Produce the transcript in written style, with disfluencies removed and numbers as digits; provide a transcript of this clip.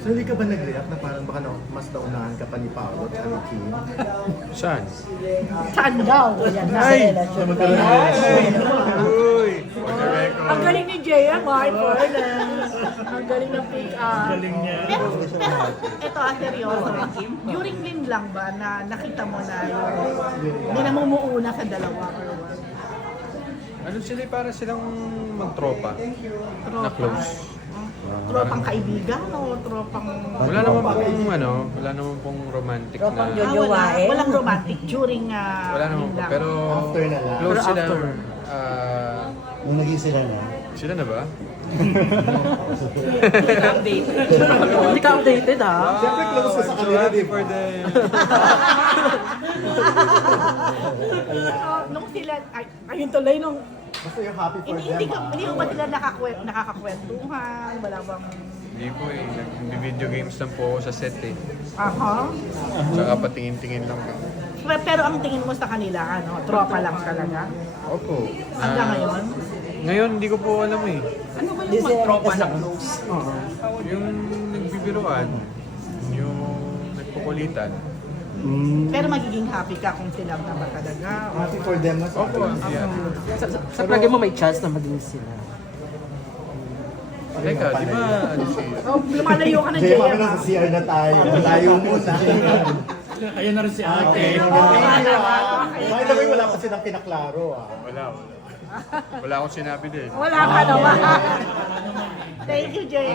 So hindi ka ba nag-react na parang baka mas naunahan ka pa ni Paolo at ni Kim? Saan? Saan daw? Yan, nasa Ay! relasyon. Uy! For the record. Ang galing ni Jaya, my fairness. Ang galing ng pick-up. Galing niya. Pero ito, seryoso. During din lang ba na nakita mo na yung hindi namumuuna sa dalawa or what? Ano sila, para silang magtropa na close. Tropang kaibigan o tropang... Wala naman pong wala naman pong romantic na. Ah, wala. Walang romantic during... Wala naman yun po. lang. Pero After na lang. close Pero sila. after. Nung naging sila na. Sila na ba? Hindi ka updated ha? Siyempre close ka sa kanila, di ba? For the... Nung sila... Ayun tuloy nung... Basta you're happy for Hindi them. hindi ko ba sila nakakakwentuhan? Wala bang... Hindi po eh. Nag-video games lang po ako sa set eh. Aha. Tsaka patingin-tingin lang kami. Pero ang tingin mo sa kanila, tropa lang talaga? Opo. Hanggang ngayon? Ngayon, hindi ko po alam eh. Ano ba yung magtropa na close? Yung nagbibiruan, yung nagkukulitan. Pero magiging happy ka kung sila naman talaga. Happy for them mas Opo, yeah. Sa palagay mo may chance na maging sila. Teka, di ba ano si... Oh, lumalayo ka na, Jay, Jay. mami nasa CR na tayo. Tayo muna. Ayun na rin si ate. Okay. Thank you ah. By the way, wala pa silang pinaklaro ah. Wala. Wala akong sinabi din. Wala ka naman. Thank you, Jay.